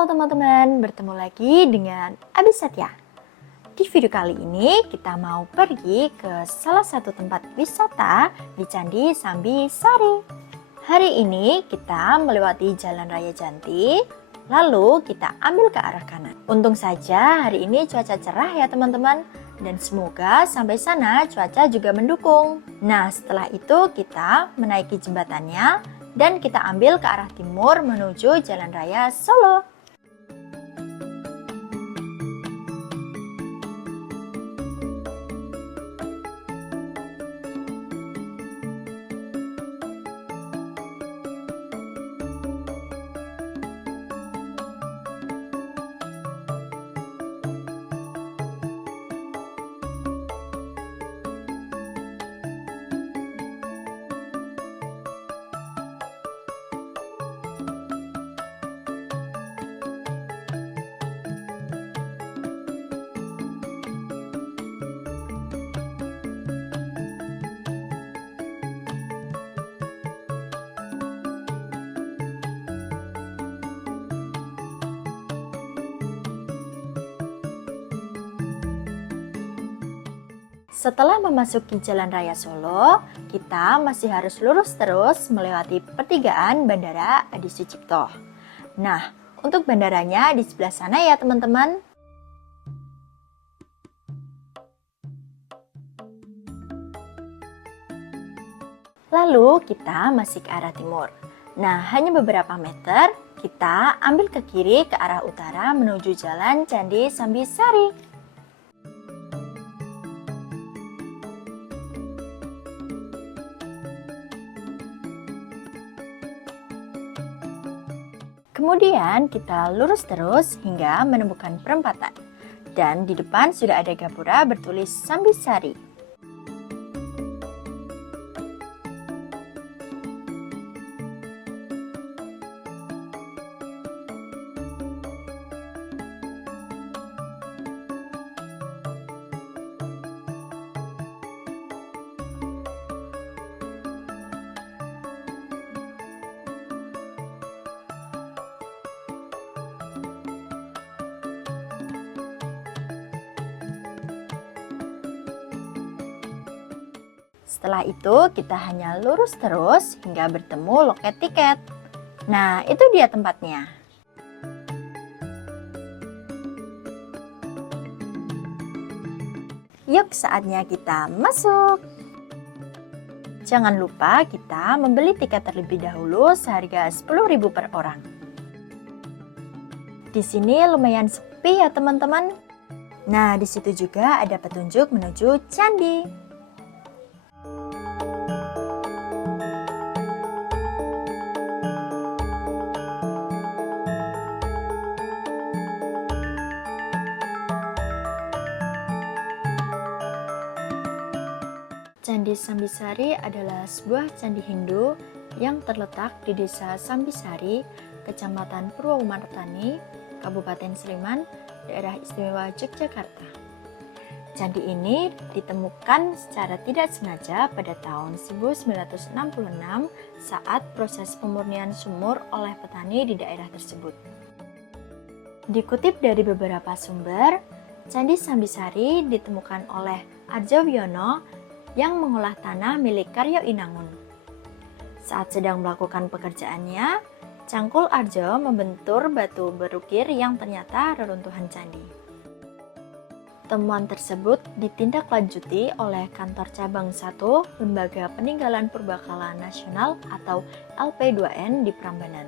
Halo teman-teman, bertemu lagi dengan Abi Satya. Di video kali ini kita mau pergi ke salah satu tempat wisata di Candi Sambisari. Hari ini kita melewati Jalan Raya Janti, lalu kita ambil ke arah kanan. Untung saja hari ini cuaca cerah ya teman-teman, dan semoga sampai sana cuaca juga mendukung. Nah, setelah itu kita menaiki jembatannya dan kita ambil ke arah timur menuju Jalan Raya Solo. Setelah memasuki Jalan Raya Solo, kita masih harus lurus terus melewati pertigaan Bandara Adi Sucipto. Nah, untuk bandaranya di sebelah sana ya teman-teman. Lalu kita masih ke arah timur. Nah, hanya beberapa meter, kita ambil ke kiri ke arah utara menuju Jalan Candi Sambisari. Kemudian kita lurus terus hingga menemukan perempatan. Dan di depan sudah ada gapura bertulis Sambisari. Setelah itu kita hanya lurus terus hingga bertemu loket tiket. Nah, itu dia tempatnya. Yuk, saatnya kita masuk. Jangan lupa kita membeli tiket terlebih dahulu seharga 10.000 per orang. Di sini lumayan sepi ya teman-teman. Nah, di situ juga ada petunjuk menuju candi. Candi Sambisari adalah sebuah candi Hindu yang terletak di Desa Sambisari, Kecamatan Purwomartani, Kabupaten Sleman, Daerah Istimewa Yogyakarta. Candi ini ditemukan secara tidak sengaja pada tahun 1966 saat proses pemurnian sumur oleh petani di daerah tersebut. Dikutip dari beberapa sumber, Candi Sambisari ditemukan oleh Arjo Wiono yang mengolah tanah milik Karyo Inangun. Saat sedang melakukan pekerjaannya, Cangkul Arjo membentur batu berukir yang ternyata reruntuhan candi. Temuan tersebut ditindaklanjuti oleh Kantor Cabang 1 Lembaga Peninggalan Purbakala Nasional atau LP2N di Prambanan,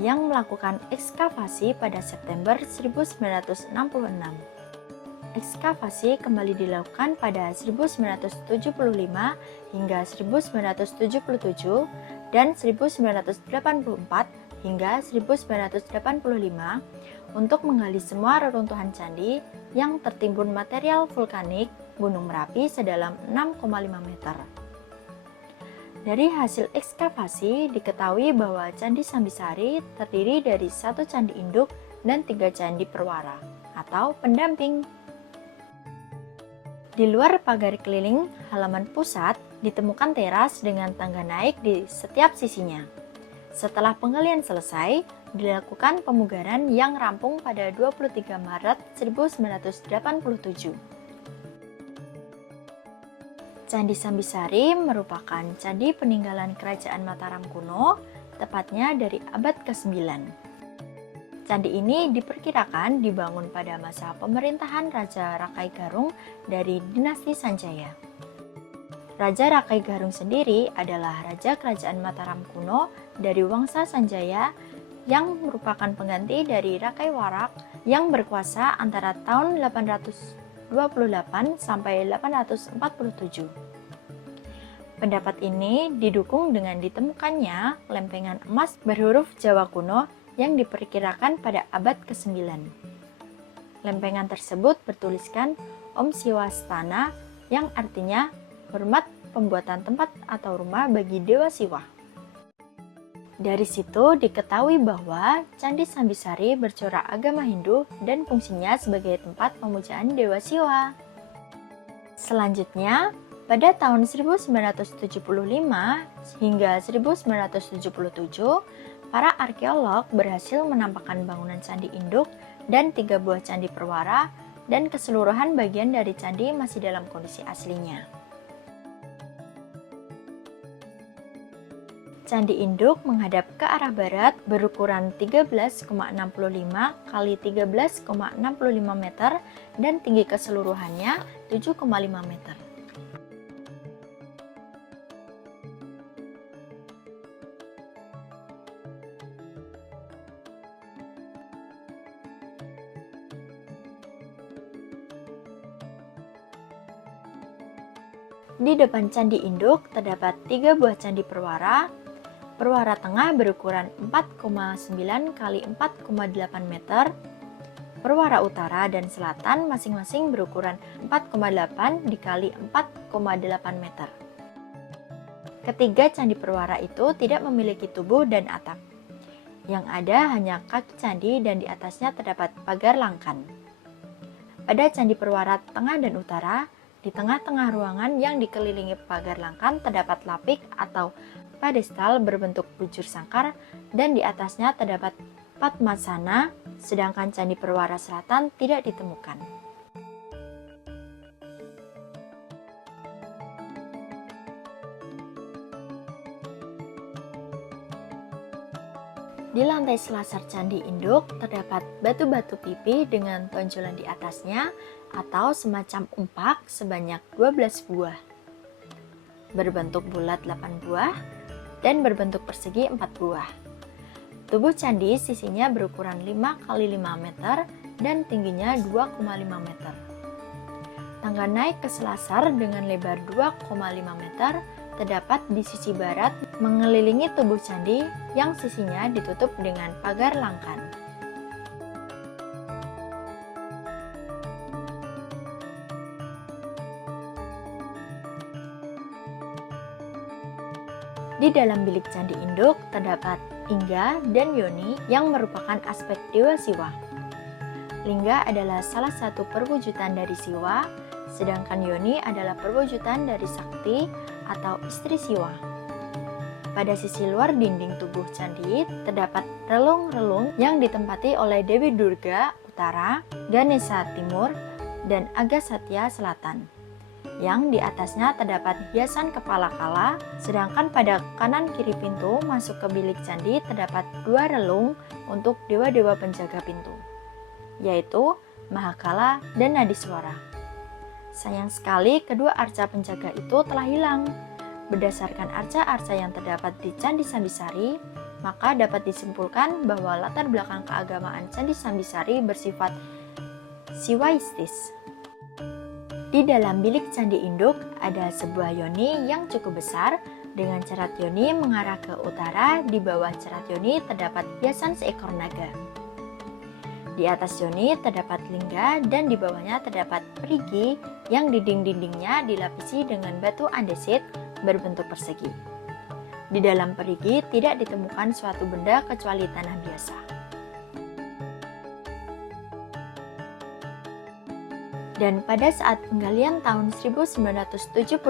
yang melakukan ekskavasi pada September 1966. Ekskavasi kembali dilakukan pada 1975 hingga 1977 dan 1984 hingga 1985 untuk menggali semua reruntuhan candi yang tertimbun material vulkanik Gunung Merapi sedalam 6,5 meter. Dari hasil ekskavasi diketahui bahwa Candi Sambisari terdiri dari 1 candi induk dan 3 candi perwara atau pendamping. Di luar pagar keliling halaman pusat ditemukan teras dengan tangga naik di setiap sisinya. Setelah penggalian selesai, dilakukan pemugaran yang rampung pada 23 Maret 1987. Candi Sambisari merupakan candi peninggalan Kerajaan Mataram kuno, tepatnya dari abad ke-9. Candi ini diperkirakan dibangun pada masa pemerintahan Raja Rakai Garung dari dinasti Sanjaya. Raja Rakai Garung sendiri adalah Raja Kerajaan Mataram kuno dari Wangsa Sanjaya yang merupakan pengganti dari Rakai Warak yang berkuasa antara tahun 828 sampai 847. Pendapat ini didukung dengan ditemukannya lempengan emas berhuruf Jawa kuno yang diperkirakan pada abad ke-9. Lempengan tersebut bertuliskan Om Siwastana yang artinya hormat pembuatan tempat atau rumah bagi Dewa Siwa. Dari situ diketahui bahwa Candi Sambisari bercorak agama Hindu dan fungsinya sebagai tempat pemujaan Dewa Siwa. Selanjutnya, pada tahun 1975 hingga 1977, para arkeolog berhasil menampakkan bangunan Candi Induk dan 3 buah candi perwara, dan keseluruhan bagian dari candi masih dalam kondisi aslinya. Candi Induk menghadap ke arah barat berukuran 13,65 x 13,65 meter dan tinggi keseluruhannya 7,5 meter. Di depan Candi Induk terdapat 3 buah candi perwara. Perwara tengah berukuran 4,9 x 4,8 meter. Perwara utara dan selatan masing-masing berukuran 4,8 dikali 4,8 meter. Ketiga candi perwara itu tidak memiliki tubuh dan atap. Yang ada hanya kaki candi dan di atasnya terdapat pagar langkan. Pada candi perwara tengah dan utara, di tengah-tengah ruangan yang dikelilingi pagar langkan terdapat lapik atau pedestal berbentuk bujur sangkar dan di atasnya terdapat Padmasana, sedangkan candi perwara selatan tidak ditemukan. Di lantai selasar Candi Induk terdapat batu-batu pipi dengan tonjolan di atasnya atau semacam umpak sebanyak 12 buah. Berbentuk bulat 8 buah dan berbentuk persegi 4 buah. Tubuh candi sisinya berukuran 5 x 5 meter dan tingginya 2,5 meter. Tangga naik ke selasar dengan lebar 2,5 meter terdapat di sisi barat mengelilingi tubuh candi yang sisinya ditutup dengan pagar langkan. Di dalam bilik Candi Induk terdapat Lingga dan Yoni yang merupakan aspek Dewa Siwa. Lingga adalah salah satu perwujudan dari Siwa, sedangkan Yoni adalah perwujudan dari Sakti atau istri Siwa. Pada sisi luar dinding tubuh candi terdapat relung-relung yang ditempati oleh Dewi Durga Utara, Ganesha Timur, dan Agasatya Selatan. Yang di atasnya terdapat hiasan kepala kala, sedangkan pada kanan kiri pintu masuk ke bilik candi terdapat 2 relung untuk dewa-dewa penjaga pintu, yaitu Mahakala dan Nadiswara. Sayang sekali kedua arca penjaga itu telah hilang. Berdasarkan arca-arca yang terdapat di Candi Sambisari, maka dapat disimpulkan bahwa latar belakang keagamaan Candi Sambisari bersifat siwaistis. Di dalam bilik Candi Induk ada sebuah yoni yang cukup besar dengan cerat yoni mengarah ke utara. Di bawah cerat yoni terdapat hiasan seekor naga. Di atas yoni terdapat lingga dan di bawahnya terdapat perigi yang dinding-dindingnya dilapisi dengan batu andesit berbentuk persegi. Di dalam perigi tidak ditemukan suatu benda kecuali tanah biasa. Dan pada saat penggalian tahun 1975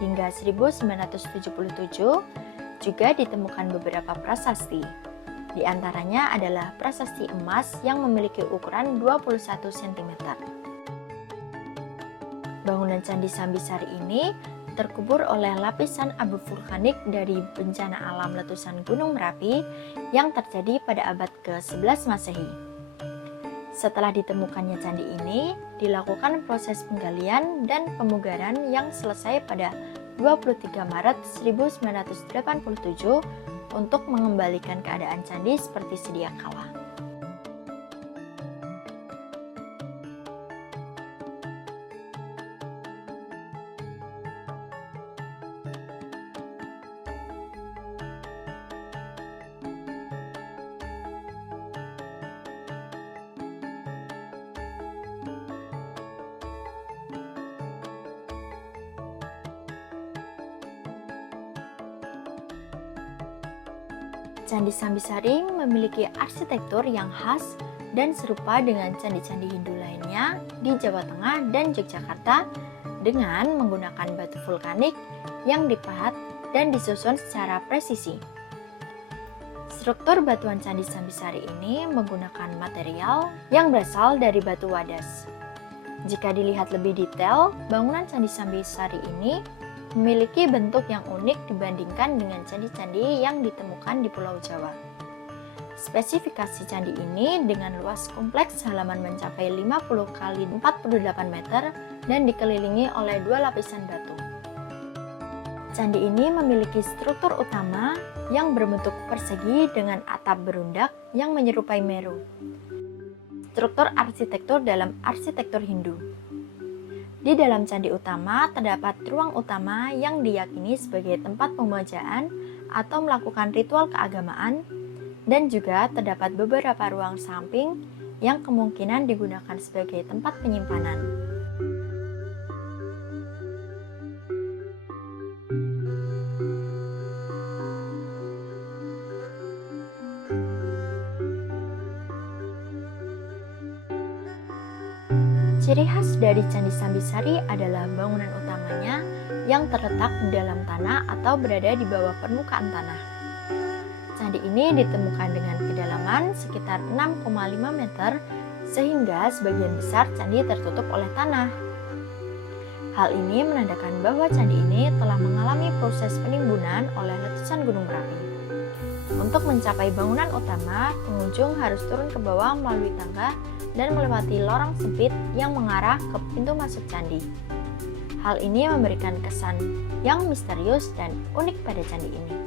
hingga 1977 juga ditemukan beberapa prasasti. Di antaranya adalah prasasti emas yang memiliki ukuran 21 cm. Bangunan Candi Sambisari ini terkubur oleh lapisan abu vulkanik dari bencana alam letusan Gunung Merapi yang terjadi pada abad ke-11 Masehi. Setelah ditemukannya candi ini, dilakukan proses penggalian dan pemugaran yang selesai pada 23 Maret 1987 untuk mengembalikan keadaan candi seperti sedia kala. Candi Sambisari memiliki arsitektur yang khas dan serupa dengan candi-candi Hindu lainnya di Jawa Tengah dan Yogyakarta dengan menggunakan batu vulkanik yang dipahat dan disusun secara presisi. Struktur batuan Candi Sambisari ini menggunakan material yang berasal dari batu wadas. Jika dilihat lebih detail, bangunan Candi Sambisari ini memiliki bentuk yang unik dibandingkan dengan candi-candi yang ditemukan di Pulau Jawa. Spesifikasi candi ini dengan luas kompleks halaman mencapai 50 x 48 meter dan dikelilingi oleh 2 lapisan batu. Candi ini memiliki struktur utama yang berbentuk persegi dengan atap berundak yang menyerupai Meru. Struktur arsitektur dalam arsitektur Hindu. Di dalam candi utama terdapat ruang utama yang diyakini sebagai tempat pemujaan atau melakukan ritual keagamaan, dan juga terdapat beberapa ruang samping yang kemungkinan digunakan sebagai tempat penyimpanan. Ciri khas dari Candi Sambisari adalah bangunan utamanya yang terletak di dalam tanah atau berada di bawah permukaan tanah. Candi ini ditemukan dengan kedalaman sekitar 6,5 meter sehingga sebagian besar candi tertutup oleh tanah. Hal ini menandakan bahwa candi ini telah mengalami proses penimbunan oleh letusan Gunung Merapi. Untuk mencapai bangunan utama, pengunjung harus turun ke bawah melalui tangga dan melewati lorong sempit yang mengarah ke pintu masuk candi. Hal ini memberikan kesan yang misterius dan unik pada candi ini.